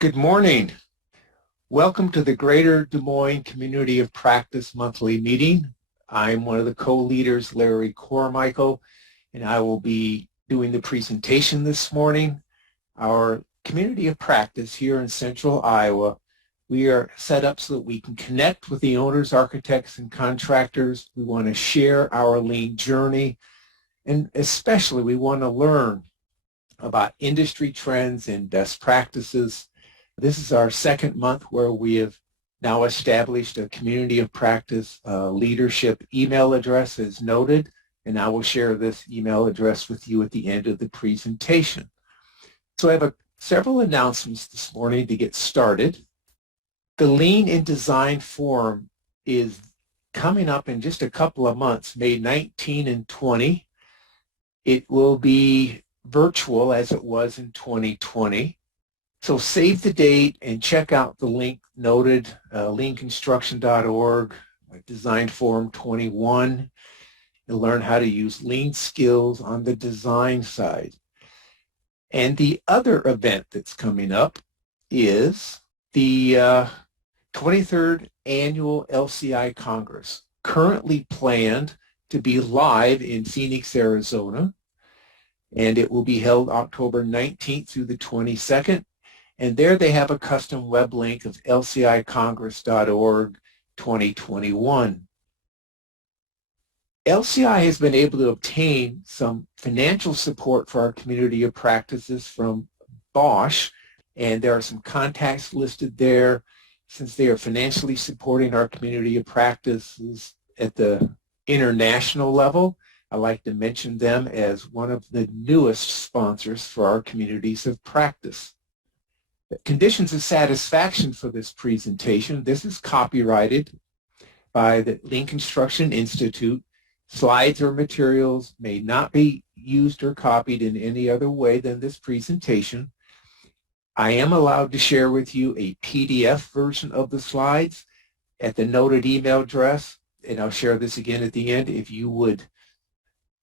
Good morning. Welcome to the Greater Des Moines Community of Practice monthly meeting. I'm one of the co-leaders, Larry Cormichael, and I will be doing the presentation this morning. Our community of practice here in central Iowa, we are set up so that we can connect with the owners, architects, and contractors. We want to share our lean journey, and especially we want to learn about industry trends and best practices. This is our second month where we have now established a community of practice leadership email address as noted, and I will share this email address with you at the end of the presentation. So I have several announcements this morning to get started. The Lean in Design Forum is coming up in just a couple of months, May 19 and 20. It will be virtual as it was in 2020. So save the date and check out the link noted, leanconstruction.org, Design Forum 21, and learn how to use lean skills on the design side. And the other event that's coming up is the 23rd Annual LCI Congress, currently planned to be live in Phoenix, Arizona, and it will be held October 19th through the 22nd. And there they have a custom web link of lcicongress.org 2021. LCI has been able to obtain some financial support for our community of practices from Bosch, and there are some contacts listed there since they are financially supporting our community of practices at the international level. I like to mention them as one of the newest sponsors for our communities of practice. Conditions of satisfaction for this presentation. This is copyrighted by the Lean Construction Institute. Slides or materials may not be used or copied in any other way than this presentation. I am allowed to share with you a PDF version of the slides at the noted email address, and I'll share this again at the end. If you would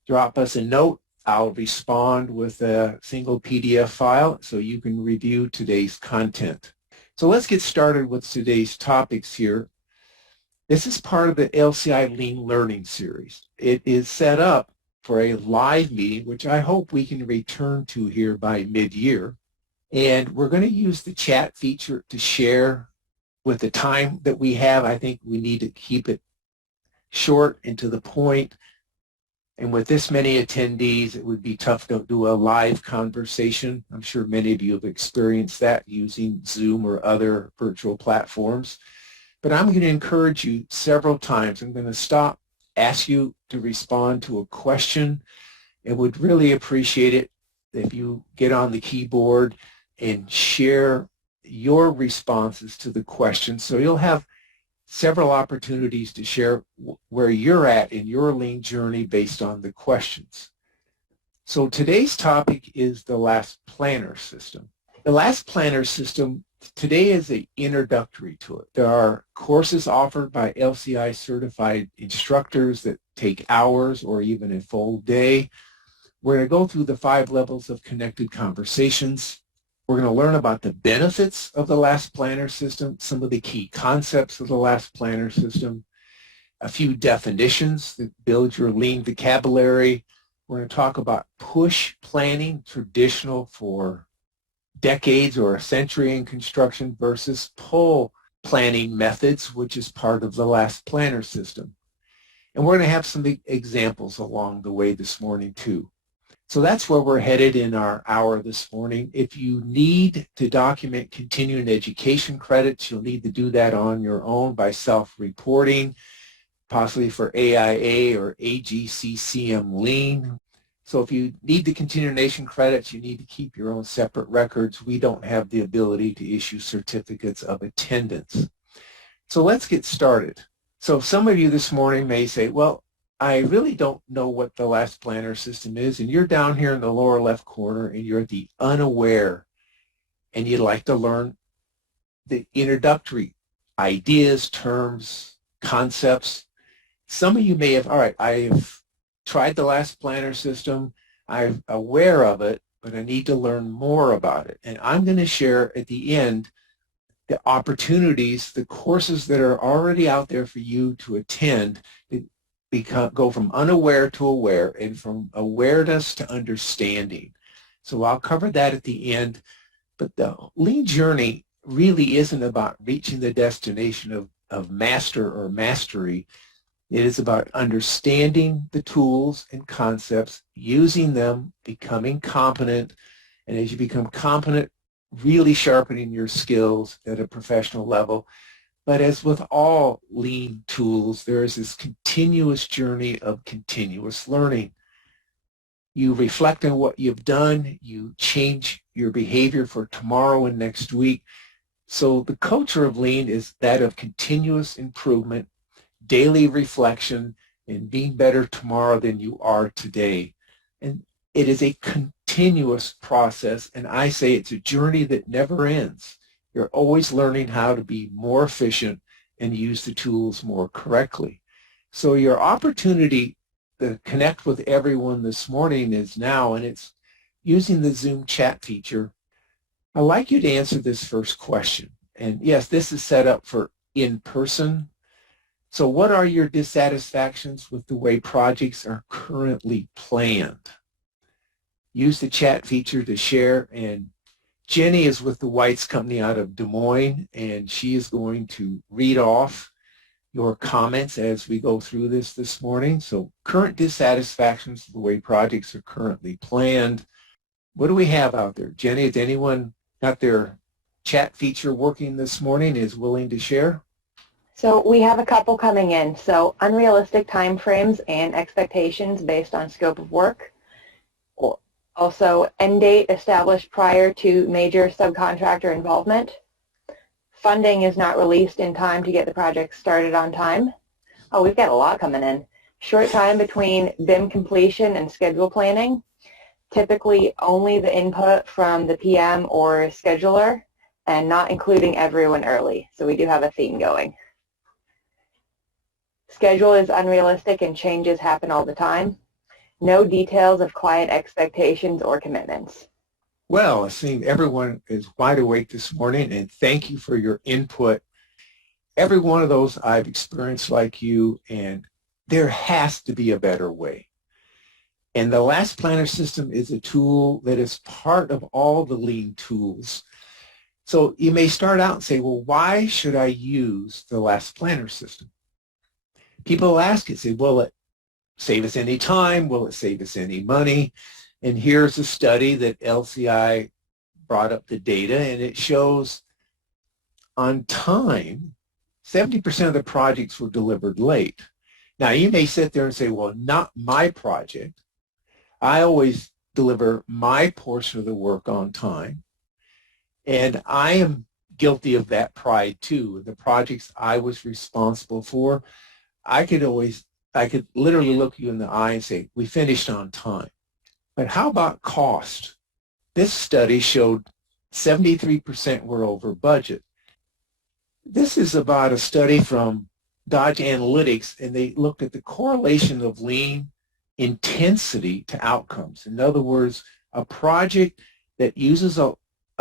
drop us a note, I'll respond with a single PDF file so you can review today's content. So let's get started with today's topics here. This is part of the LCI Lean Learning Series. It is set up for a live meeting, which I hope we can return to here by mid-year. And we're going to use the chat feature to share with the time that we have. I think we need to keep it short and to the point. And with this many attendees, it would be tough to do a live conversation. I'm sure many of you have experienced that using Zoom or other virtual platforms. But I'm going to encourage you several times. I'm going to stop, ask you to respond to a question, and would really appreciate it if you get on the keyboard and share your responses to the question. So you'll have several opportunities to share where you're at in your lean journey based on the questions. So today's topic is the last planner system. The last planner system today is an introductory to it. There are courses offered by LCI certified instructors that take hours or even a full day. We're going to go through the 5 levels of connected conversations. We're going to learn about the benefits of the last planner system, some of the key concepts of the last planner system, a few definitions that build your lean vocabulary. We're going to talk about push planning, traditional for decades or a century in construction, versus pull planning methods, which is part of the last planner system. And we're going to have some examples along the way this morning too. So that's where we're headed in our hour this morning. If you need to document continuing education credits, you'll need to do that on your own by self-reporting, possibly for AIA or AGCCM Lean. So if you need the continuation credits, you need to keep your own separate records. We don't have the ability to issue certificates of attendance. So let's get started. So some of you this morning may say, well, I really don't know what the last planner system is, and you're down here in the lower left corner and you're the unaware, and you'd like to learn the introductory ideas, terms, concepts. Some of you may have, all right, I've tried the last planner system, I'm aware of it, but I need to learn more about it. And I'm going to share at the end the opportunities, the courses that are already out there for you to attend, go from unaware to aware and from awareness to understanding. So I'll cover that at the end, but the lean journey really isn't about reaching the destination of master or mastery. It is about understanding the tools and concepts, using them, becoming competent, and as you become competent, really sharpening your skills at a professional level. But as with all lean tools, there is this continuous journey of continuous learning. You reflect on what you've done, you change your behavior for tomorrow and next week. So the culture of lean is that of continuous improvement, daily reflection, and being better tomorrow than you are today. And it is a continuous process, and I say it's a journey that never ends. You're always learning how to be more efficient and use the tools more correctly. So your opportunity to connect with everyone this morning is now, and it's using the Zoom chat feature. I'd like you to answer this first question. And yes, this is set up for in-person. So what are your dissatisfactions with the way projects are currently planned? Use the chat feature to share, and Jenny is with the Whites Company out of Des Moines, and she is going to read off your comments as we go through this morning. So current dissatisfactions with the way projects are currently planned. What do we have out there? Jenny, has anyone got their chat feature working this morning, is willing to share? So we have a couple coming in. So unrealistic timeframes and expectations based on scope of work. Also, end date established prior to major subcontractor involvement. Funding is not released in time to get the project started on time. Oh, we've got a lot coming in. Short time between BIM completion and schedule planning. Typically only the input from the PM or scheduler and not including everyone early. So we do have a theme going. Schedule is unrealistic and changes happen all the time. No details of client expectations or commitments. Well, I think everyone is wide awake this morning, and thank you for your input. Every one of those I've experienced like you, and there has to be a better way. And the Last Planner system is a tool that is part of all the lean tools. So you may start out and say, well, why should I use the Last Planner system? People ask it, say, will it save us any time? Will it save us any money? And here's a study that LCI brought up the data, and it shows on time, 70% of the projects were delivered late. Now, you may sit there and say, well, not my project. I always deliver my portion of the work on time. And I am guilty of that pride too. The projects I was responsible for, I could literally look you in the eye and say, we finished on time. But how about cost? This study showed 73% were over budget. This is about a study from Dodge Analytics, and they looked at the correlation of lean intensity to outcomes. In other words, a project that uses a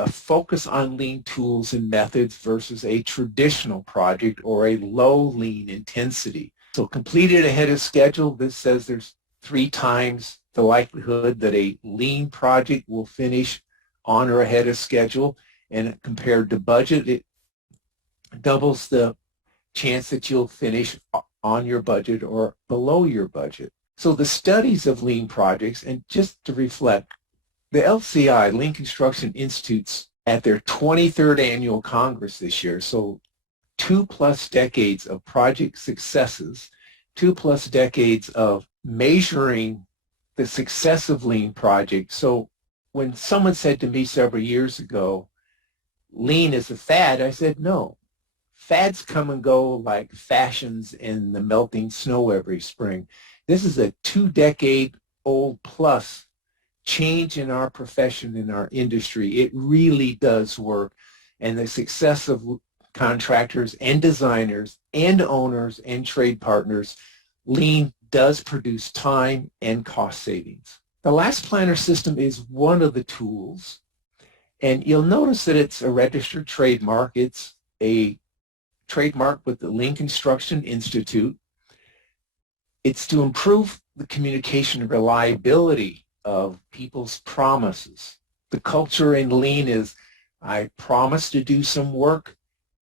focus on lean tools and methods versus a traditional project or a low lean intensity. So completed ahead of schedule, this says there's 3 times the likelihood that a lean project will finish on or ahead of schedule, and compared to budget, it doubles the chance that you'll finish on your budget or below your budget. So the studies of lean projects, and just to reflect, the LCI, Lean Construction Institute's at their 23rd annual Congress this year, so 2+ decades of project successes, 2+ decades of measuring the success of lean projects. So when someone said to me several years ago, lean is a fad, I said, no. Fads come and go like fashions in the melting snow every spring. This is a 2-decade-old plus change in our profession, in our industry. It really does work. And the success of contractors and designers and owners and trade partners, lean does produce time and cost savings. The last planner system is one of the tools, and you'll notice that it's a registered trademark. It's a trademark with the Lean Construction Institute. It's to improve the communication and reliability of people's promises. The culture in Lean is, I promise to do some work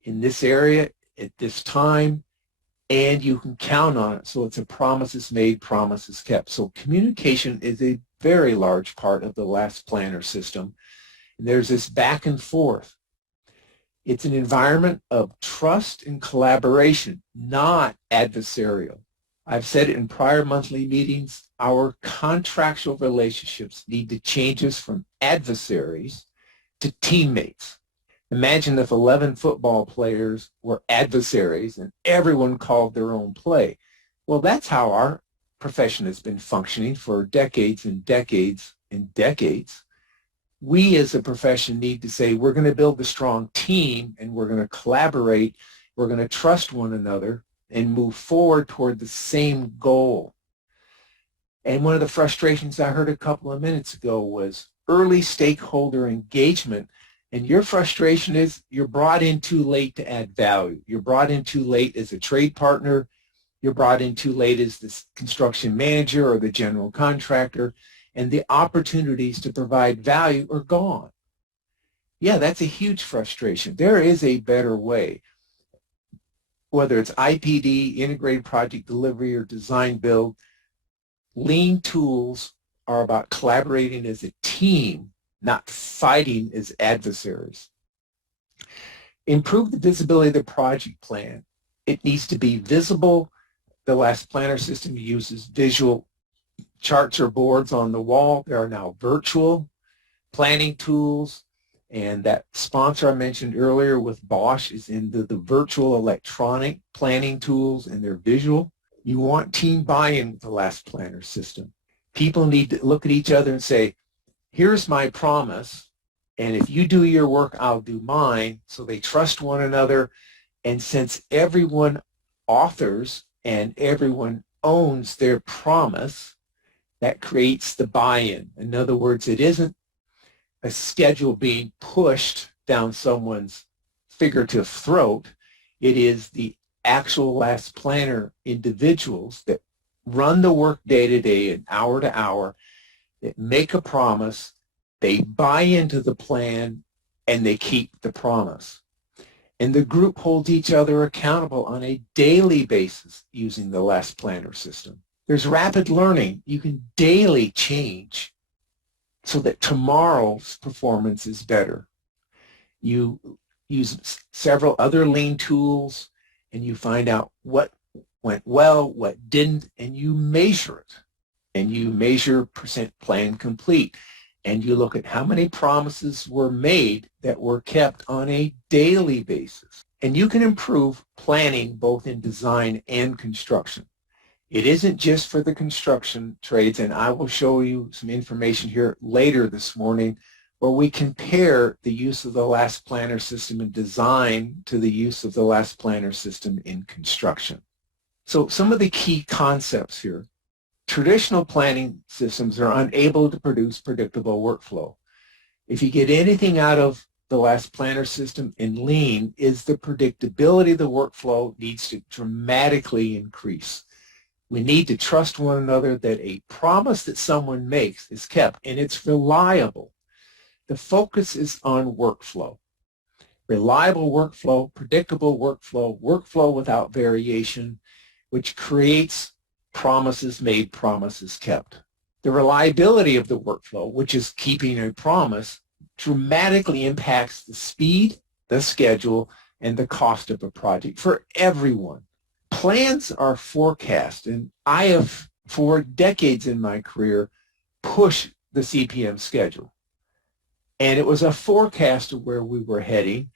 in this area at this time, and you can count on it. So it's a promises made, promises kept. So communication is a very large part of the last planner system. And there's this back and forth. It's an environment of trust and collaboration, not adversarial. I've said it in prior monthly meetings, our contractual relationships need to change us from adversaries to teammates. Imagine if 11 football players were adversaries and everyone called their own play. Well, that's how our profession has been functioning for decades and decades and decades. We as a profession need to say we're going to build a strong team and we're going to collaborate, we're going to trust one another and move forward toward the same goal. And one of the frustrations I heard a couple of minutes ago was early stakeholder engagement. And your frustration is you're brought in too late to add value. You're brought in too late as a trade partner. You're brought in too late as the construction manager or the general contractor, and the opportunities to provide value are gone. Yeah, that's a huge frustration. There is a better way. Whether it's IPD, integrated project delivery, or design build, Lean tools are about collaborating as a team, not fighting as adversaries. Improve the visibility of the project plan. It needs to be visible. The last planner system uses visual charts or boards on the wall. There are now virtual planning tools, and that sponsor I mentioned earlier with Bosch is in the virtual electronic planning tools, and they're visual. You want team buy-in with the last planner system. People need to look at each other and say, here's my promise, and if you do your work, I'll do mine. So they trust one another, and since everyone authors and everyone owns their promise, that creates the buy-in. In other words, it isn't a schedule being pushed down someone's figurative throat. It is the actual last planner individuals that run the work day to day and hour to hour, that make a promise, they buy into the plan, and they keep the promise. And the group holds each other accountable on a daily basis using the last planner system. There's rapid learning. You can daily change so that tomorrow's performance is better. You use several other Lean tools, and you find out what went well, what didn't, and you measure it. And you measure percent plan complete. And you look at how many promises were made that were kept on a daily basis. And you can improve planning both in design and construction. It isn't just for the construction trades, and I will show you some information here later this morning where we compare the use of the last planner system in design to the use of the last planner system in construction. So some of the key concepts here. Traditional planning systems are unable to produce predictable workflow. If you get anything out of the last planner system in Lean, is the predictability of the workflow needs to dramatically increase. We need to trust one another that a promise that someone makes is kept and it's reliable. The focus is on workflow. Reliable workflow, predictable workflow, workflow without variation, which creates promises made, promises kept. The reliability of the workflow, which is keeping a promise, dramatically impacts the speed, the schedule, and the cost of a project for everyone. Plans are forecast, and I have, for decades in my career, pushed the CPM schedule. And it was a forecast of where we were heading,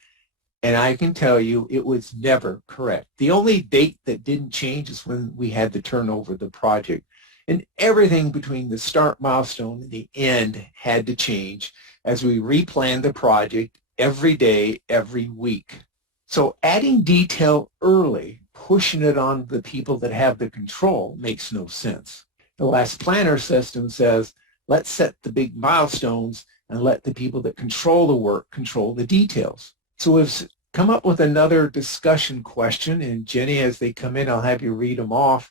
and I can tell you it was never correct. The only date that didn't change is when we had to turn over the project. And everything between the start milestone and the end had to change as we replanned the project every day, every week. So adding detail early, pushing it on the people that have the control, makes no sense. The last planner system says, Let's set the big milestones and let the people that control the work control the details. So we've come up with another discussion question, and Jenny, as they come in, I'll have you read them off.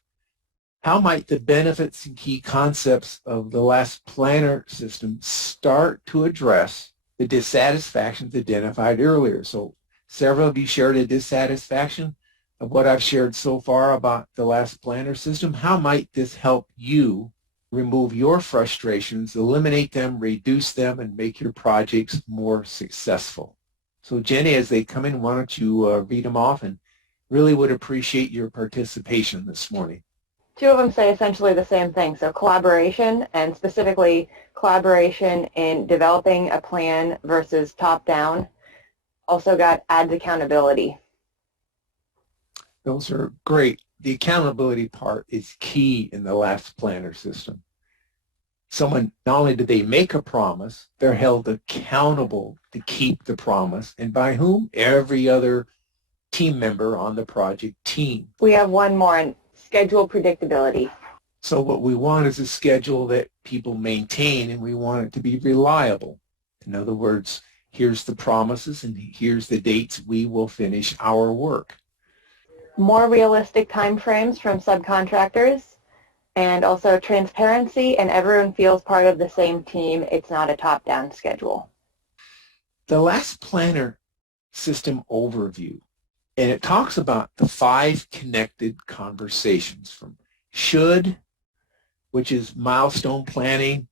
How might the benefits and key concepts of the last planner system start to address the dissatisfactions identified earlier? So several of you shared a dissatisfaction of what I've shared so far about the last planner system. How might this help you remove your frustrations, eliminate them, reduce them, and make your projects more successful? So Jenny, as they come in, why don't you read them off, and really would appreciate your participation this morning. Two of them say essentially the same thing. So collaboration, and specifically collaboration in developing a plan versus top-down. Also got adds accountability. Those are great. The accountability part is key in the last planner system. Someone, not only do they make a promise, they're held accountable to keep the promise. And by whom? Every other team member on the project team. We have one more on schedule predictability. So what we want is a schedule that people maintain, and we want it to be reliable. In other words, here's the promises and here's the dates we will finish our work. More realistic timeframes from subcontractors, and also transparency, and everyone feels part of the same team. It's not a top-down schedule. The last planner system overview, and it talks about the 5 connected conversations from should, which is milestone planning.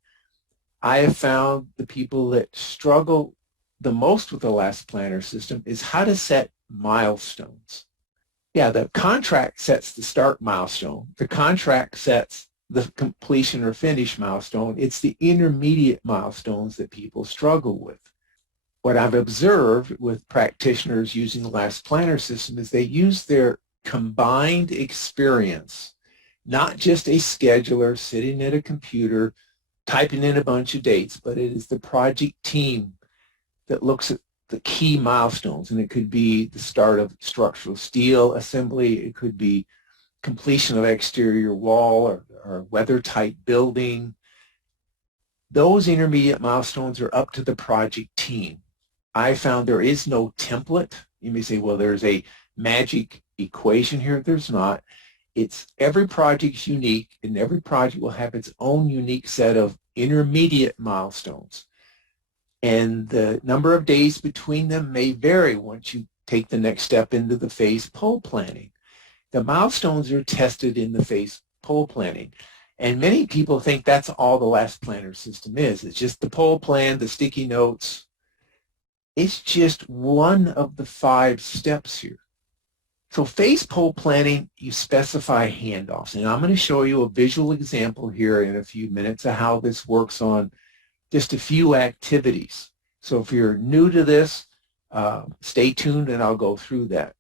I have found the people that struggle the most with the last planner system is how to set milestones. Yeah, the contract sets the start milestone. The contract sets the completion or finish milestone. It's the intermediate milestones that people struggle with. What I've observed with practitioners using the last planner system is they use their combined experience, not just a scheduler sitting at a computer typing in a bunch of dates, but it is the project team that looks at the key milestones, and it could be the start of structural steel assembly, it could be completion of exterior wall or weather-tight building. Those intermediate milestones are up to the project team. I found there is no template. You may say, well, there's a magic equation here. There's not. It's every project's unique, and every project will have its own unique set of intermediate milestones. And the number of days between them may vary once you take the next step into the phase pole planning. The milestones are tested in the phase pole planning. And many people think that's all the last planner system is. It's just the pole plan, the sticky notes. It's just one of the 5 steps here. So phase pole planning, you specify handoffs. And I'm going to show you a visual example here in a few minutes of how this works on just a few activities. So if you're new to this, stay tuned and I'll go through that.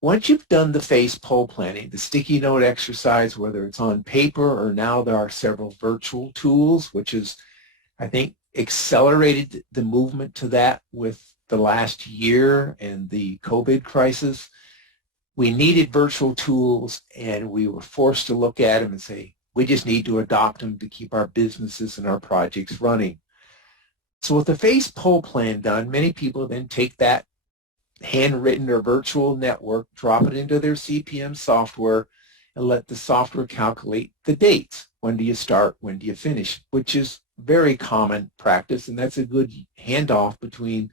Once you've done the phase pole planning, the sticky note exercise, whether it's on paper or now there are several virtual tools, which is, I think, accelerated the movement to that with the last year and the COVID crisis. We needed virtual tools, and we were forced to look at them and say, we just need to adopt them to keep our businesses and our projects running. So with the phase pole plan done, many people then take that handwritten or virtual network, drop it into their CPM software, and let the software calculate the dates. When do you start? When do you finish? Which is very common practice, and that's a good handoff between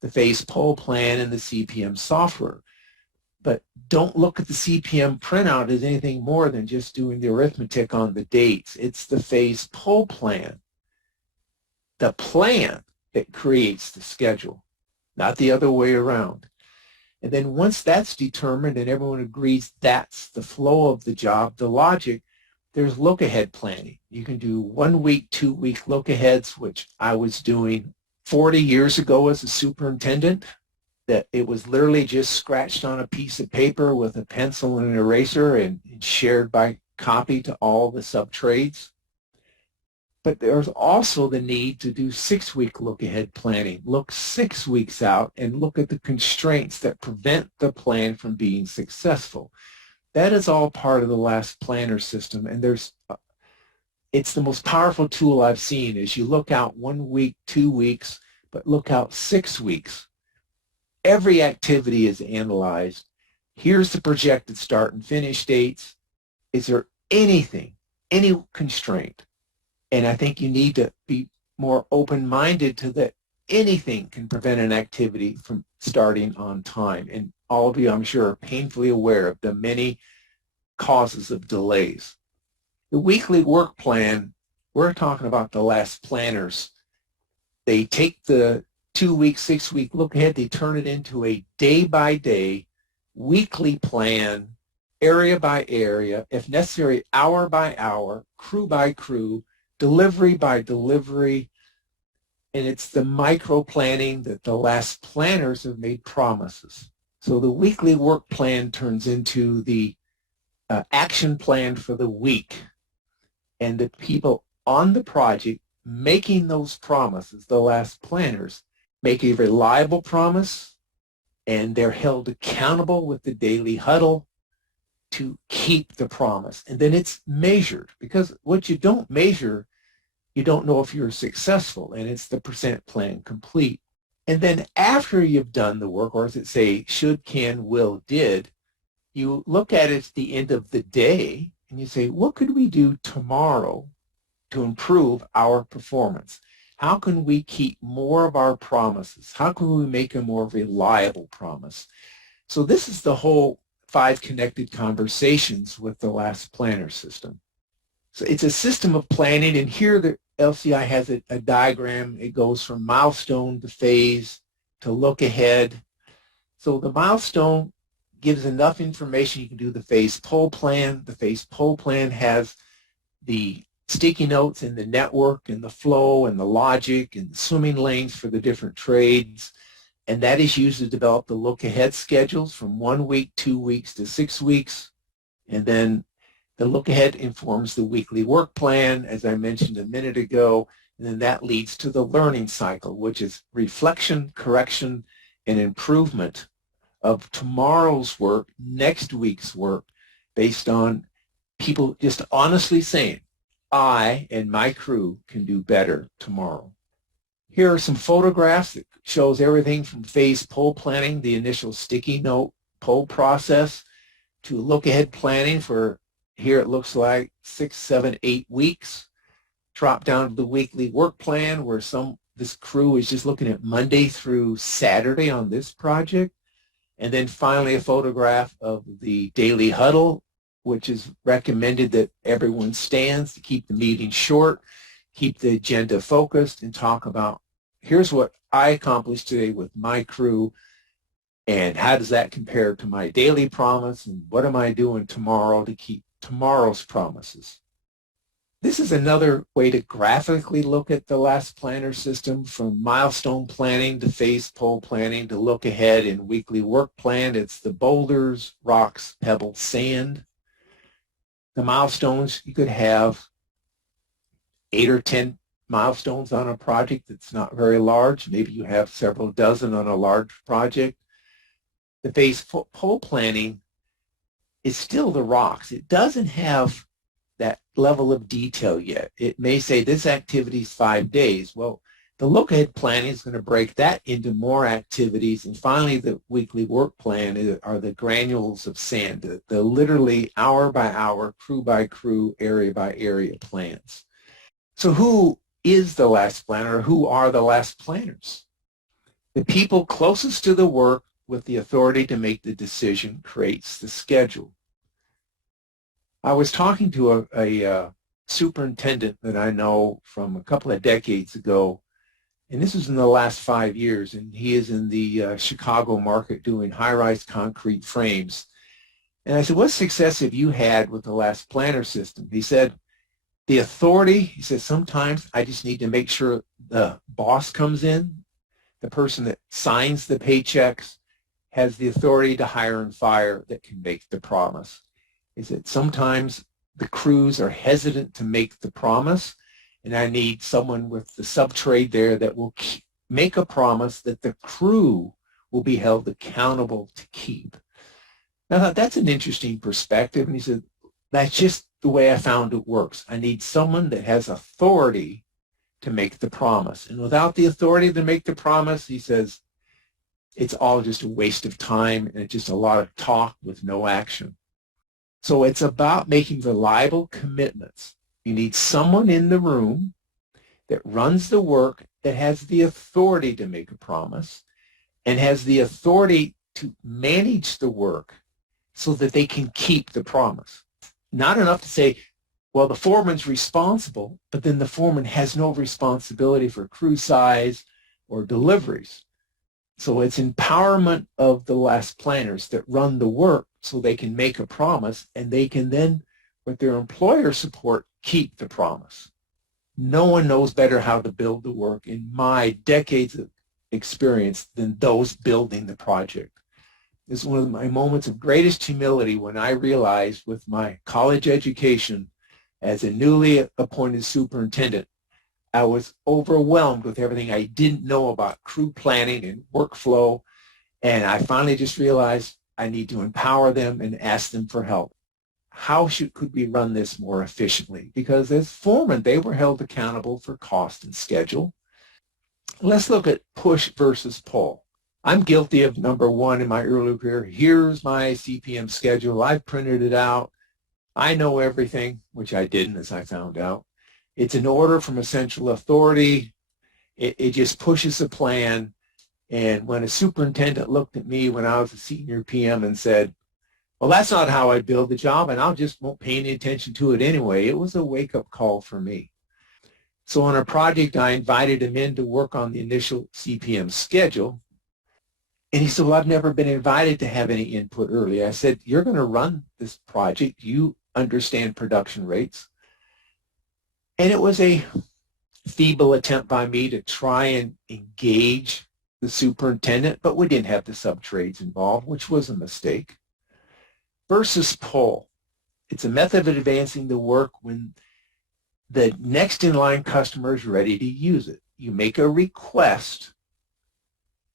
the phase pole plan and the CPM software. But don't look at the CPM printout as anything more than just doing the arithmetic on the dates. It's the phase pole plan, the plan that creates the schedule, not the other way around. And then once that's determined and everyone agrees that's the flow of the job, the logic, there's look-ahead planning. You can do 1 week, 2 week look-aheads, which I was doing 40 years ago as a superintendent. That it was literally just scratched on a piece of paper with a pencil and an eraser and shared by copy to all the sub-trades. But there's also the need to do 6-week look-ahead planning. Look 6 weeks out and look at the constraints that prevent the plan from being successful. That is all part of the last planner system, and there's It's the most powerful tool I've seen. As you look out 1 week, 2 weeks, but look out 6 weeks. Every activity is analyzed. Here's the projected start and finish dates. Is there anything, any constraint? And I think you need to be more open-minded to that anything can prevent an activity from starting on time. And all of you, I'm sure, are painfully aware of the many causes of delays. The weekly work plan, we're talking about the last planners. They take the 2-week, 6-week look ahead, they turn it into a day-by-day, weekly plan, area by area, if necessary, hour by hour, crew by crew, delivery by delivery, and it's the micro planning that the last planners have made promises. So the weekly work plan turns into the action plan for the week, and the people on the project making those promises, the last planners, make a reliable promise, and they're held accountable with the daily huddle to keep the promise. And then it's measured, because what you don't measure, you don't know if you're successful, and it's the percent plan complete. And then after you've done the work, or as it say, should, can, will, did, you look at it at the end of the day and you say, what could we do tomorrow to improve our performance? How can we keep more of our promises? How can we make a more reliable promise? So this is the whole 5 connected conversations with the last planner system. So it's a system of planning, and here the LCI has a diagram. It goes from milestone to phase to look ahead. So the milestone gives enough information. You can do the phase pull plan. The phase pull plan has the sticky notes and the network and the flow and the logic and the swimming lanes for the different trades. And that is used to develop the look ahead schedules from 1 week, 2 weeks to 6 weeks. And then the look ahead informs the weekly work plan, as I mentioned a minute ago. And then that leads to the learning cycle, which is reflection, correction, and improvement of tomorrow's work, next week's work, based on people just honestly saying, I and my crew can do better tomorrow. Here are some photographs that shows everything from phase pull planning, the initial sticky note pull process, to look ahead planning for, here it looks like 6, 7, 8 weeks. Drop down to the weekly work plan where this crew is just looking at Monday through Saturday on this project. And then finally a photograph of the daily huddle, which is recommended that everyone stands to keep the meeting short, keep the agenda focused, and talk about, here's what I accomplished today with my crew, and how does that compare to my daily promise, and what am I doing tomorrow to keep tomorrow's promises. This is another way to graphically look at the last planner system, from milestone planning to phase pull planning to look ahead in weekly work plan. It's the boulders, rocks, pebbles, sand. The milestones, you could have 8 or 10 milestones on a project that's not very large. Maybe you have several dozen on a large project. The phase pull planning is still the rocks. It doesn't have that level of detail yet. It may say this activity is 5 days. Well, the look ahead planning is going to break that into more activities. And finally, the weekly work plan are the granules of sand, the literally hour by hour, crew by crew, area by area plans. So who is the last planner? Who are the last planners? The people closest to the work with the authority to make the decision creates the schedule. I was talking to a superintendent that I know from a couple of decades ago, and this was in the last 5 years, and he is in the Chicago market doing high-rise concrete frames. And I said, what success have you had with the last planner system? He said, the authority, he said, sometimes I just need to make sure the boss comes in, the person that signs the paychecks has the authority to hire and fire that can make the promise. Is that sometimes the crews are hesitant to make the promise, and I need someone with the subtrade there that will make a promise that the crew will be held accountable to keep. Now, that's an interesting perspective, and he said, That's just the way I found it works. I need someone that has authority to make the promise. And without the authority to make the promise, he says, it's all just a waste of time and it's just a lot of talk with no action. So it's about making reliable commitments. You need someone in the room that runs the work, that has the authority to make a promise and has the authority to manage the work so that they can keep the promise. Not enough to say, well, the foreman's responsible, but then the foreman has no responsibility for crew size or deliveries. So it's empowerment of the last planners that run the work so they can make a promise and they can then, with their employer support, keep the promise. No one knows better how to build the work in my decades of experience than those building the project. It's one of my moments of greatest humility when I realized with my college education as a newly appointed superintendent, I was overwhelmed with everything I didn't know about crew planning and workflow, and I finally just realized I need to empower them and ask them for help. How could we run this more efficiently? Because as foremen, they were held accountable for cost and schedule. Let's look at push versus pull. I'm guilty of number one in my early career. Here's my CPM schedule. I've printed it out. I know everything, which I didn't, as I found out. It's an order from a central authority. It just pushes a plan. And when a superintendent looked at me when I was a senior PM and said, well, that's not how I build the job, and I'll just won't pay any attention to it anyway, it was a wake-up call for me. So on a project, I invited him in to work on the initial CPM schedule. And he said, well, I've never been invited to have any input early. I said, you're going to run this project. You understand production rates. And it was a feeble attempt by me to try and engage the superintendent, but we didn't have the sub-trades involved, which was a mistake. Versus pull. It's a method of advancing the work when the next in line customer is ready to use it. You make a request.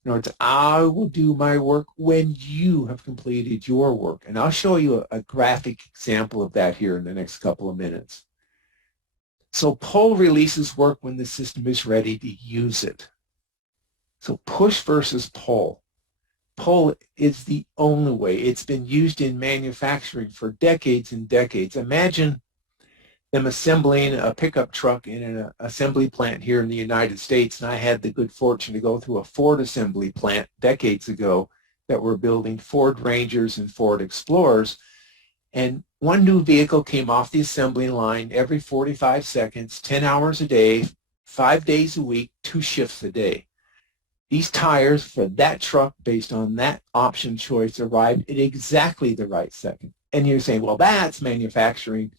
In other words, I will do my work when you have completed your work. And I'll show you a graphic example of that here in the next couple of minutes. So pull releases work when the system is ready to use it. So push versus pull. Pull is the only way. It's been used in manufacturing for decades and decades. Imagine them assembling a pickup truck in an assembly plant here in the United States, and I had the good fortune to go through a Ford assembly plant decades ago that were building Ford Rangers and Ford Explorers, and one new vehicle came off the assembly line every 45 seconds, 10 hours a day, 5 days a week, 2 shifts a day. These tires for that truck, based on that option choice, arrived at exactly the right second. And you're saying, well, that's manufacturing.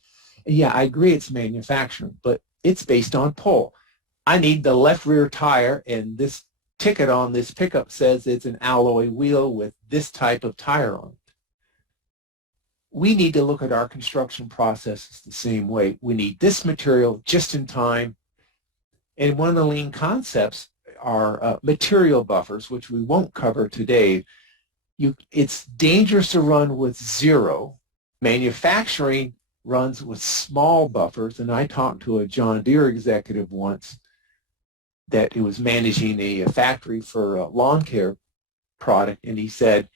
Yeah, I agree it's manufacturing, but it's based on pull. I need the left rear tire, and this ticket on this pickup says it's an alloy wheel with this type of tire on it. We need to look at our construction processes the same way. We need this material just in time. And one of the lean concepts are material buffers, which we won't cover today. It's dangerous to run with zero. Manufacturing runs with small buffers, and I talked to a John Deere executive once that he was managing a factory for a lawn care product, and he said,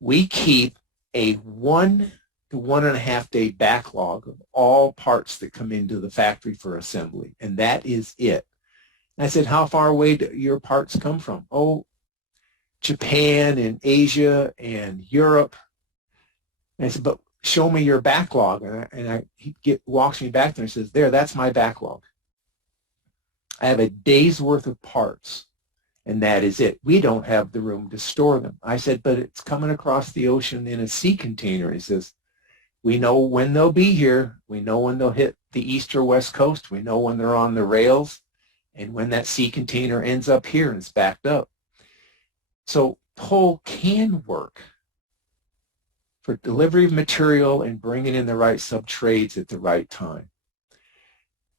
we keep a 1 to 1.5 day backlog of all parts that come into the factory for assembly, and that is it. I said, how far away do your parts come from? Oh, Japan and Asia and Europe. And I said, but show me your backlog. He walks me back there and says, there, that's my backlog. I have a day's worth of parts, and that is it. We don't have the room to store them. I said, but it's coming across the ocean in a sea container. He says, we know when they'll be here. We know when they'll hit the east or west coast. We know when they're on the rails. And when that sea container ends up here and it's backed up. So pull can work for delivery of material and bringing in the right sub-trades at the right time.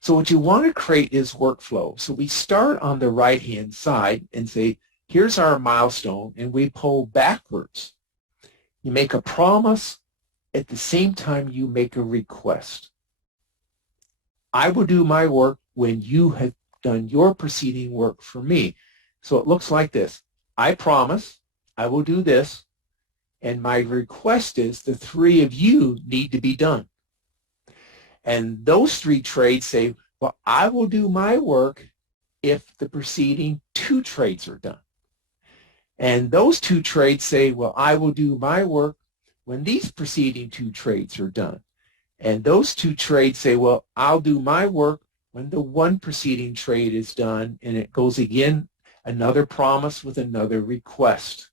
So what you want to create is workflow. So we start on the right-hand side and say, here's our milestone, and we pull backwards. You make a promise, at the same time you make a request. I will do my work when you have done your preceding work for me. So it looks like this. I promise I will do this, and my request is the three of you need to be done. And those three trades say, well, I will do my work if the preceding two trades are done. And those two trades say, well, I will do my work when these preceding two trades are done. And those two trades say, well, I'll do my work when the one preceding trade is done. And it goes again, another promise with another request.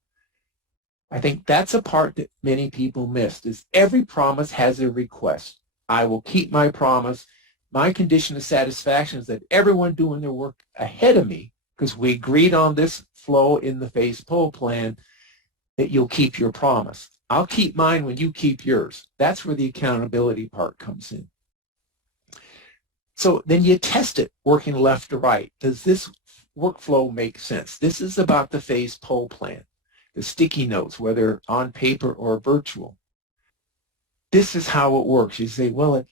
I think that's a part that many people missed, is every promise has a request. I will keep my promise. My condition of satisfaction is that everyone doing their work ahead of me, because we agreed on this flow in the phase pull plan, that you'll keep your promise. I'll keep mine when you keep yours. That's where the accountability part comes in. So then you test it, working left to right. Does this workflow make sense? This is about the phase pull plan, the sticky notes, whether on paper or virtual. This is how it works. You say, well,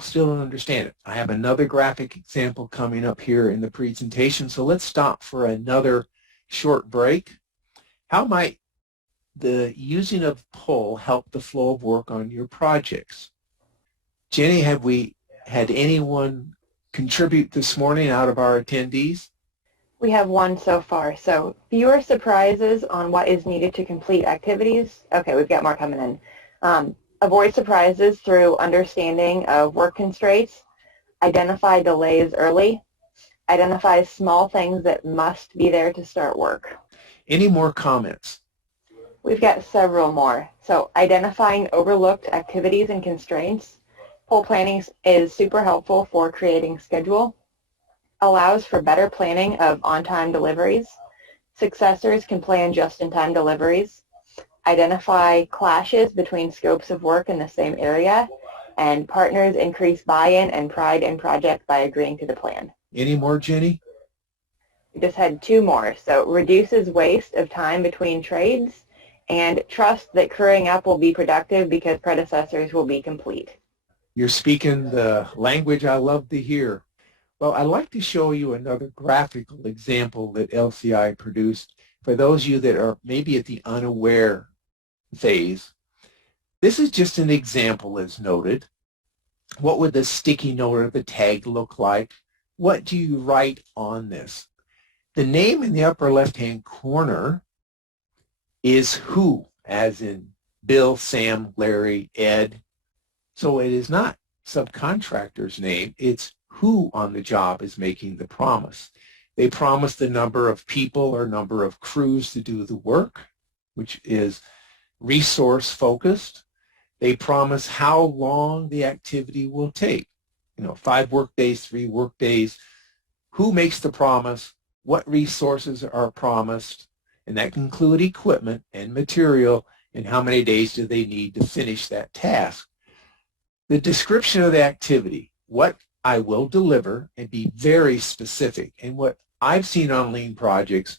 still don't understand it. I have another graphic example coming up here in the presentation. So let's stop for another short break. How might the using of pull help the flow of work on your projects? Jenny, have we had anyone contribute this morning out of our attendees? We have one so far. So fewer surprises on what is needed to complete activities. Okay, we've got more coming in. Avoid surprises through understanding of work constraints. Identify delays early. Identify small things that must be there to start work. Any more comments? We've got several more. So identifying overlooked activities and constraints. Pull planning is super helpful for creating schedule. Allows for better planning of on-time deliveries. Successors can plan just-in-time deliveries. Identify clashes between scopes of work in the same area. And partners increase buy-in and pride in project by agreeing to the plan. Any more, Jenny? We just had two more. So reduces waste of time between trades, and trust that crewing up will be productive because predecessors will be complete. You're speaking the language I love to hear. Well, I'd like to show you another graphical example that LCI produced for those of you that are maybe at the unaware phase. This is just an example as noted. What would the sticky note or the tag look like? What do you write on this? The name in the upper left-hand corner is who, as in Bill, Sam, Larry, Ed. So it is not subcontractor's name, it's who on the job is making the promise. They promise the number of people or number of crews to do the work, which is resource focused. They promise how long the activity will take. 5 work days, 3 work days. Who makes the promise? What resources are promised? And that can include equipment and material, and how many days do they need to finish that task. The description of the activity, what I will deliver, and be very specific. And what I've seen on lean projects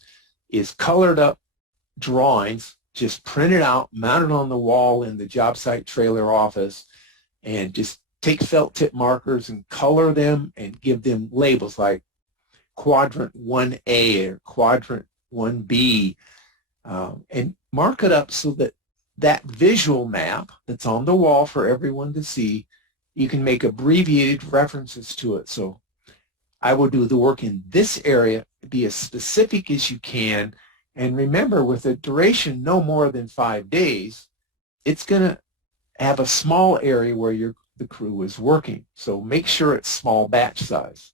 is colored up drawings, just printed out, mounted on the wall in the job site trailer office, and just take felt tip markers and color them and give them labels like quadrant 1A or quadrant 1B, and mark it up so that that visual map that's on the wall for everyone to see, you can make abbreviated references to it. So I will do the work in this area, be as specific as you can, and remember, with a duration no more than 5 days, it's going to have a small area where the crew is working. So make sure it's small batch size.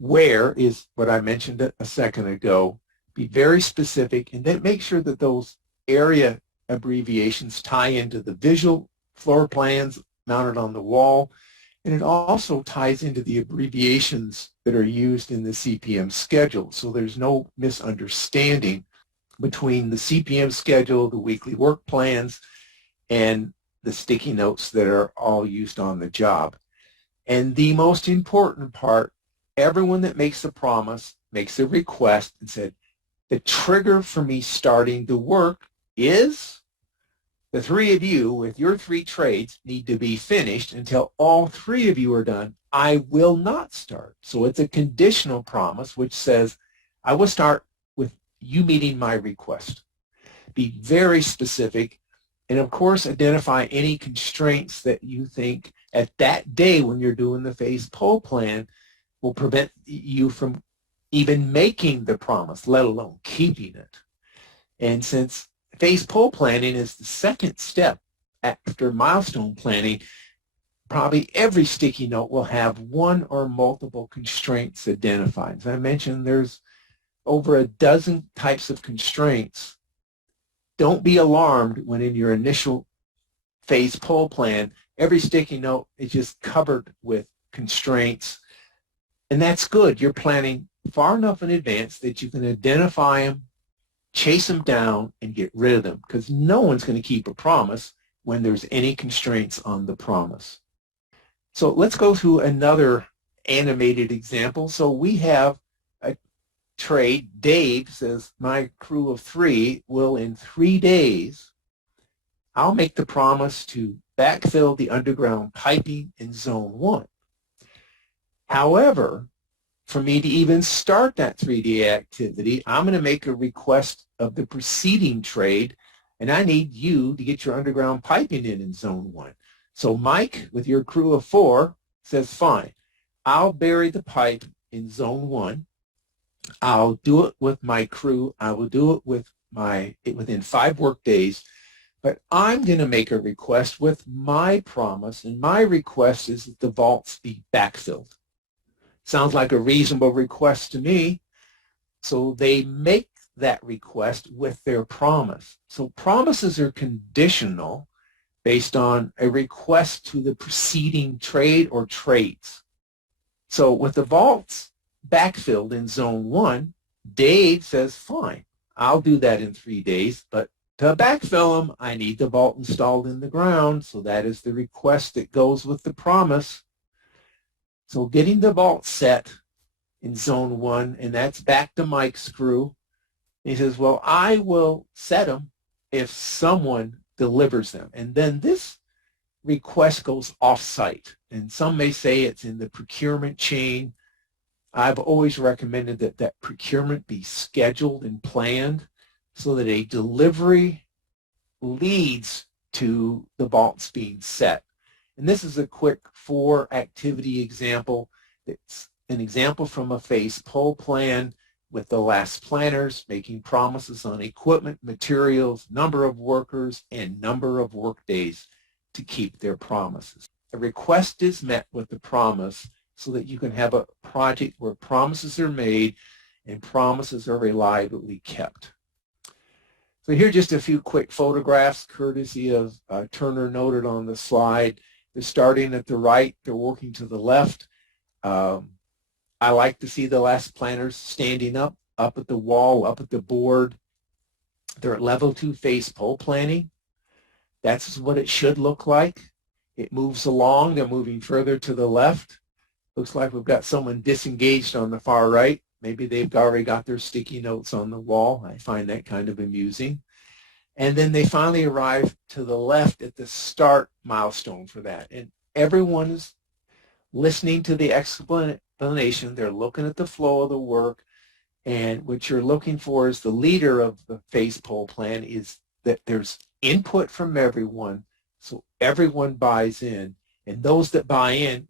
Where is what I mentioned a second ago. Be very specific, and then make sure that those area abbreviations tie into the visual floor plans mounted on the wall, and it also ties into the abbreviations that are used in the CPM schedule, so there's no misunderstanding between the CPM schedule, the weekly work plans, and the sticky notes that are all used on the job. And the most important part, everyone that makes a promise makes a request and said, the trigger for me starting the work is The three of you with your three trades need to be finished. Until all three of you are done, I will not start. So it's a conditional promise which says, I will start with you meeting my request. Be very specific, and of course identify any constraints that you think at that day when you're doing the phase pull plan will prevent you from even making the promise, let alone keeping it. And since phase pull planning is the second step after milestone planning, probably every sticky note will have one or multiple constraints identified. As I mentioned, there's over a dozen types of constraints. Don't be alarmed when in your initial phase pull plan, every sticky note is just covered with constraints. And that's good. You're planning far enough in advance that you can identify them, chase them down, and get rid of them, because no one's going to keep a promise when there's any constraints on the promise. So let's go through another animated example. So we have a trade. Dave says, my crew of 3 will in 3 days, I'll make the promise to backfill the underground piping in zone 1. However, for me to even start that 3-day activity, I'm going to make a request of the preceding trade, and I need you to get your underground piping in zone 1. So Mike, with your crew of 4, says, fine, I'll bury the pipe in zone 1. I'll do it with my crew. I will do it with within 5 work days. But I'm going to make a request with my promise, and my request is that the vaults be backfilled. Sounds like a reasonable request to me. So they make that request with their promise. So promises are conditional based on a request to the preceding trade or trades. So with the vaults backfilled in zone 1, Dave says, fine, I'll do that in 3 days, but to backfill them, I need the vault installed in the ground. So that is the request that goes with the promise. So getting the vault set in zone 1, and that's back to Mike's crew. He says, well, I will set them if someone delivers them. And then this request goes off-site. And some may say it's in the procurement chain. I've always recommended that that procurement be scheduled and planned so that a delivery leads to the vaults being set. And this is a quick 4-activity example. It's an example from a phase pull plan with the last planners making promises on equipment, materials, number of workers, and number of work days to keep their promises. A request is met with the promise so that you can have a project where promises are made and promises are reliably kept. So here are just a few quick photographs courtesy of Turner noted on the slide. They're starting at the right, they're working to the left. I like to see the last planners standing up at the wall, up at the board. They're at level 2 phase pull planning. That's what it should look like. It moves along, they're moving further to the left. Looks like we've got someone disengaged on the far right. Maybe they've already got their sticky notes on the wall. I find that kind of amusing. And then they finally arrive to the left at the start milestone for that. And everyone is listening to the explanation. They're looking at the flow of the work. And what you're looking for is the leader of the phase pull plan is that there's input from everyone, so everyone buys in. And those that buy in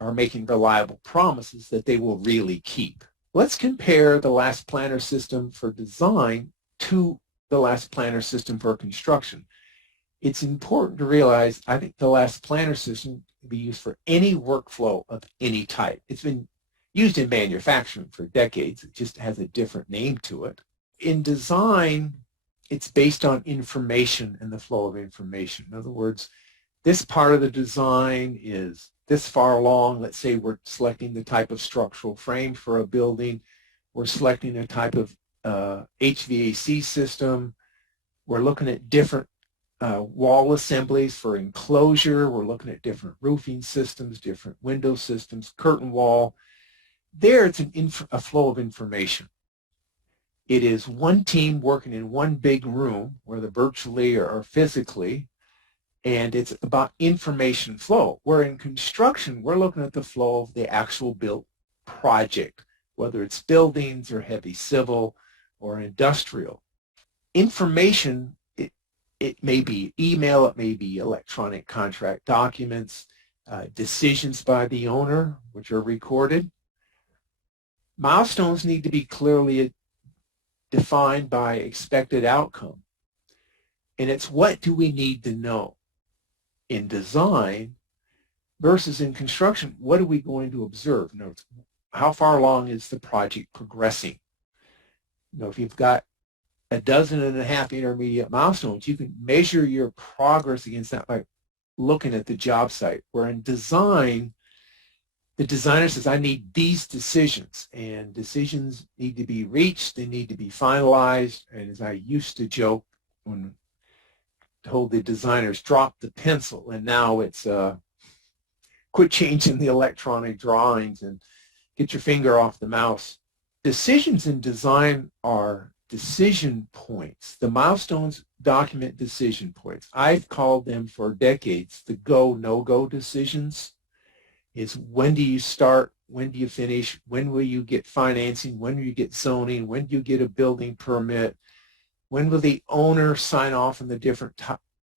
are making reliable promises that they will really keep. Let's compare the last planner system for design to the last planner system for construction. It's important to realize, I think the last planner system can be used for any workflow of any type. It's been used in manufacturing for decades. It just has a different name to it. In design, it's based on information and the flow of information. In other words, this part of the design is this far along. Let's say we're selecting the type of structural frame for a building. We're selecting a type of HVAC system. We're looking at different wall assemblies for enclosure. We're looking at different roofing systems, different window systems, curtain wall. There it's a flow of information. It is one team working in one big room, whether virtually or physically, and it's about information flow. Where in construction, we're looking at the flow of the actual built project, whether it's buildings or heavy civil or industrial. Information, it may be email, it may be electronic contract documents, decisions by the owner, which are recorded. Milestones need to be clearly defined by expected outcome. And it's what do we need to know in design versus in construction. What are we going to observe? You know, how far along is the project progressing? You know, if you've got 12.5 intermediate milestones, you can measure your progress against that by looking at the job site. Where in design, the designer says, I need these decisions, and decisions need to be reached, they need to be finalized, and as I used to joke when told the designers, drop the pencil, and now it's quit changing the electronic drawings and get your finger off the mouse. Decisions in design are decision points. The milestones document decision points. I've called them for decades the go, no-go decisions. Is when do you start, when do you finish, when will you get financing, when will you get zoning, when do you get a building permit, when will the owner sign off on the different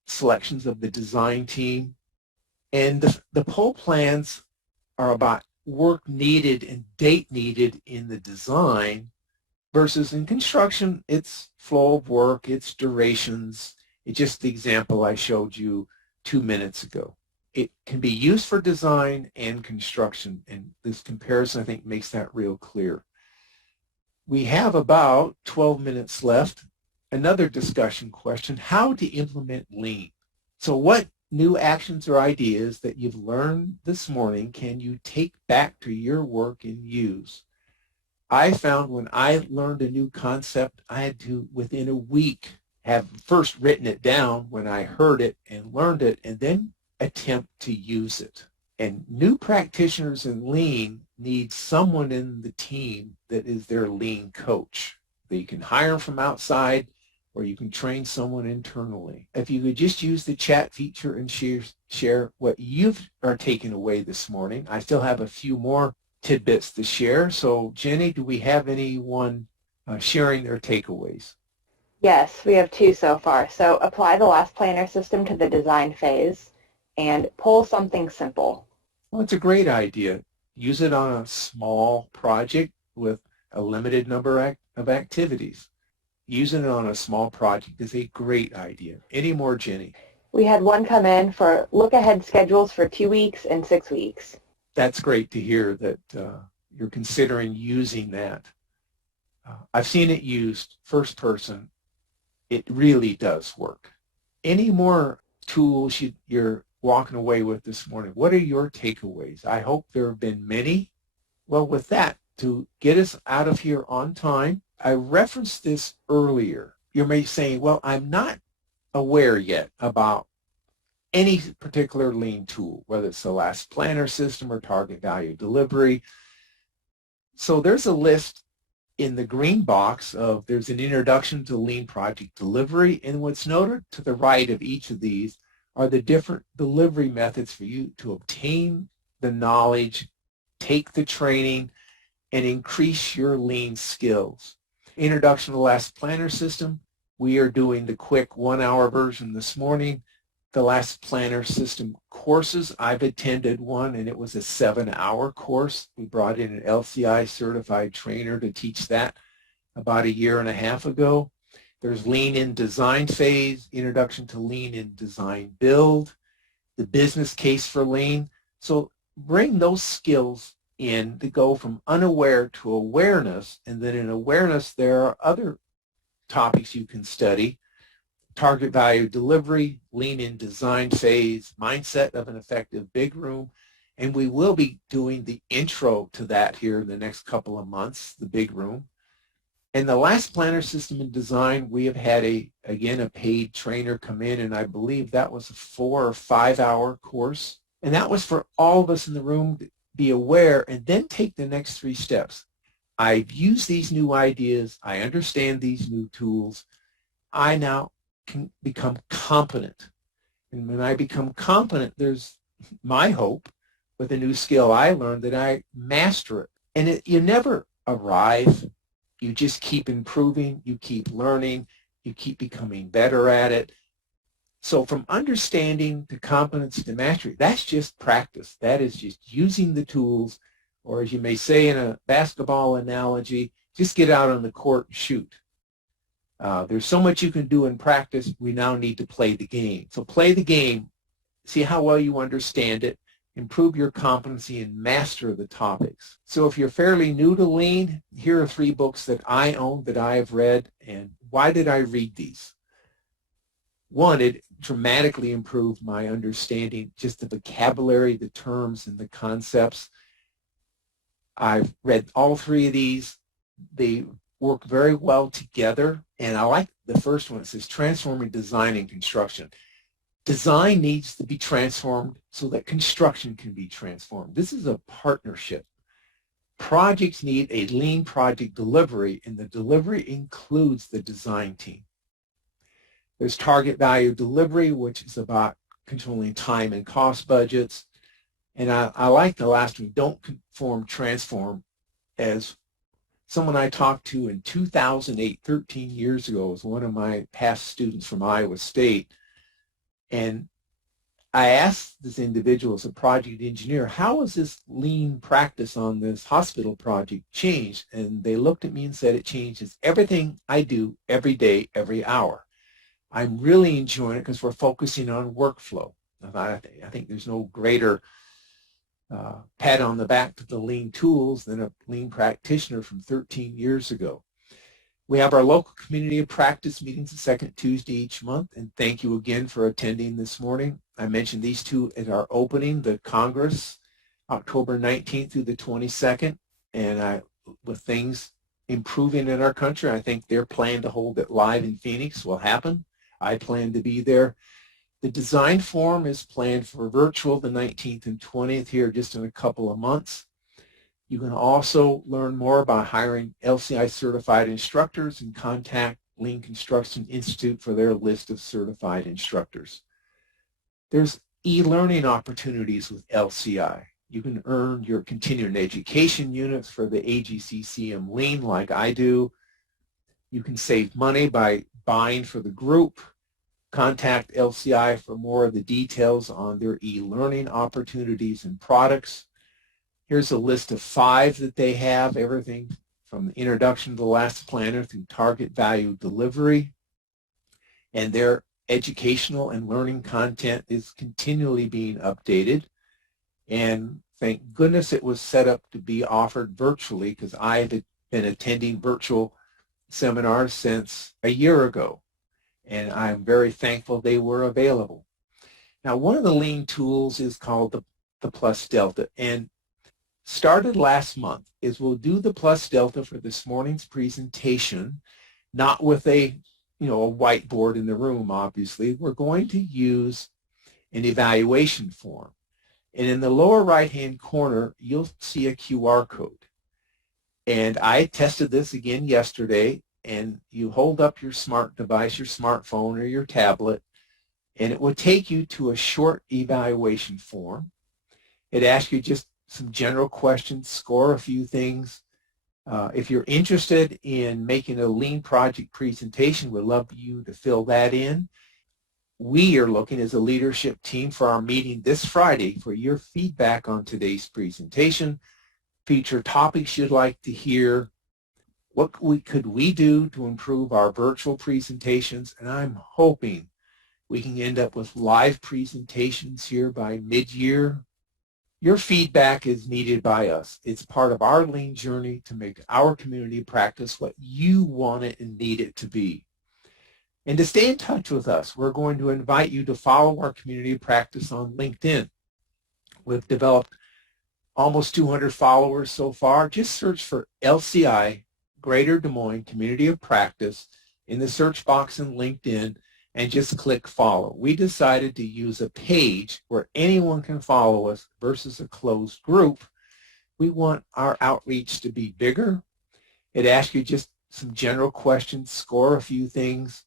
selections of the design team. And the POL plans are about work needed and date needed in the design versus in construction, it's flow of work, it's durations. It's just the example I showed you 2 minutes ago. It can be used for design and construction, and this comparison, I think, makes that real clear. We have about 12 minutes left. Another discussion question, how to implement lean. So what new actions or ideas that you've learned this morning can you take back to your work and use? I found when I learned a new concept, I had to, within a week, have first written it down when I heard it and learned it, and then attempt to use it. And new practitioners in lean need someone in the team that is their lean coach. That you can hire from outside, or you can train someone internally. If you could just use the chat feature and share what you are taking away this morning. I still have a few more tidbits to share. So Jenny, do we have anyone sharing their takeaways? Yes, we have 2 so far. So apply the last planner system to the design phase and pull something simple. Well, it's a great idea. Use it on a small project with a limited number of activities. Using it on a small project is a great idea. Any more, Jenny? We had one come in for look-ahead schedules for 2 weeks and 6 weeks. That's great to hear that you're considering using that. I've seen it used first person. It really does work. Any more tools you're walking away with this morning? What are your takeaways? I hope there have been many. Well, with that, to get us out of here on time, I referenced this earlier. You may be saying, well, I'm not aware yet about any particular lean tool, whether it's the last planner system or target value delivery. So there's a list in the green box of there's an introduction to lean project delivery, and what's noted to the right of each of these are the different delivery methods for you to obtain the knowledge, take the training, and increase your lean skills. Introduction to the last planner system, we are doing the quick 1-hour version this morning. The last planner system courses, I've attended one and it was a 7-hour course. We brought in an LCI certified trainer to teach that about 1.5 years ago. There's lean in design phase, introduction to lean in design build, the business case for lean. So bring those skills in to go from unaware to awareness, and then in awareness there are other topics you can study. Target value delivery, lean in design phase, mindset of an effective big room, and we will be doing the intro to that here in the next couple of months, the big room. And the last planner system in design, we have had again a paid trainer come in, and I believe that was a 4 or 5 hour course. And that was for all of us in the room to be aware and then take the next 3 steps. I've used these new ideas, I understand these new tools, I now can become competent. And when I become competent, there's my hope with a new skill I learned that I master it. And you never arrive. You just keep improving, you keep learning, you keep becoming better at it. So from understanding to competence to mastery, that's just practice. That is just using the tools, or as you may say in a basketball analogy, just get out on the court and shoot. There's so much you can do in practice. We now need to play the game. So play the game, see how well you understand it, improve your competency, and master the topics. So if you're fairly new to Lean, here are 3 books that I own, that I have read. And why did I read these? One, it dramatically improved my understanding, just the vocabulary, the terms, and the concepts. I've read all 3 of these. They work very well together. And I like the first one. It says Transforming Design and Construction. Design needs to be transformed so that construction can be transformed. This is a partnership. Projects need a lean project delivery, and the delivery includes the design team. There's target value delivery, which is about controlling time and cost budgets. And I like the last one, don't conform, transform. As someone I talked to in 2008, 13 years ago, was one of my past students from Iowa State. And I asked this individual as a project engineer, how has this lean practice on this hospital project changed? And they looked at me and said, it changes everything I do every day, every hour. I'm really enjoying it because we're focusing on workflow. I think there's no greater pat on the back to the lean tools than a lean practitioner from 13 years ago. We have our local community of practice meetings the second Tuesday each month, and thank you again for attending this morning. I mentioned these 2 at our opening, the Congress, October 19th through the 22nd, and with things improving in our country, I think their plan to hold it live in Phoenix will happen. I plan to be there. The design forum is planned for virtual the 19th and 20th here just in a couple of months. You can also learn more about hiring LCI certified instructors and contact Lean Construction Institute for their list of certified instructors. There's e-learning opportunities with LCI. You can earn your continuing education units for the AGCCM Lean like I do. You can save money by buying for the group. Contact LCI for more of the details on their e-learning opportunities and products. Here's a list of 5 that they have, everything from the introduction to the last planner through target value delivery. And their educational and learning content is continually being updated. And thank goodness it was set up to be offered virtually, because I've been attending virtual seminars since a year ago. And I'm very thankful they were available. Now, one of the lean tools is called the Plus Delta. And started last month is we'll do the Plus Delta for this morning's presentation, not with a whiteboard in the room, obviously. We're going to use an evaluation form. And in the lower right-hand corner, you'll see a QR code. And I tested this again yesterday, and you hold up your smart device, your smartphone or your tablet, and it will take you to a short evaluation form. It asks you just some general questions, score a few things. If you're interested in making a lean project presentation, we'd love you to fill that in. We are looking as a leadership team for our meeting this Friday for your feedback on today's presentation, feature topics you'd like to hear, what could we do to improve our virtual presentations, and I'm hoping we can end up with live presentations here by mid-year. Your feedback is needed by us. It's part of our lean journey to make our community practice what you want it and need it to be. And to stay in touch with us, we're going to invite you to follow our community practice on LinkedIn. We've developed almost 200 followers so far. Just search for LCI, Greater Des Moines Community of Practice, in the search box in LinkedIn, and just click follow. We decided to use a page where anyone can follow us versus a closed group. We want our outreach to be bigger. It asks you just some general questions, score a few things.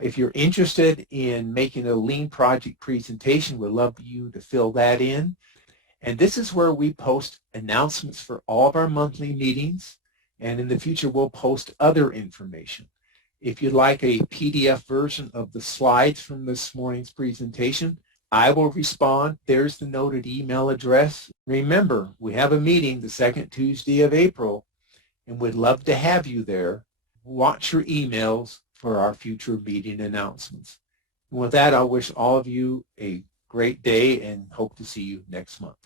If you're interested in making a lean project presentation, we'd love you to fill that in. And this is where we post announcements for all of our monthly meetings, and in the future we'll post other information. If you'd like a PDF version of the slides from this morning's presentation, I will respond. There's the noted email address. Remember, we have a meeting the second Tuesday of April, and we'd love to have you there. Watch your emails for our future meeting announcements. And with that, I wish all of you a great day and hope to see you next month.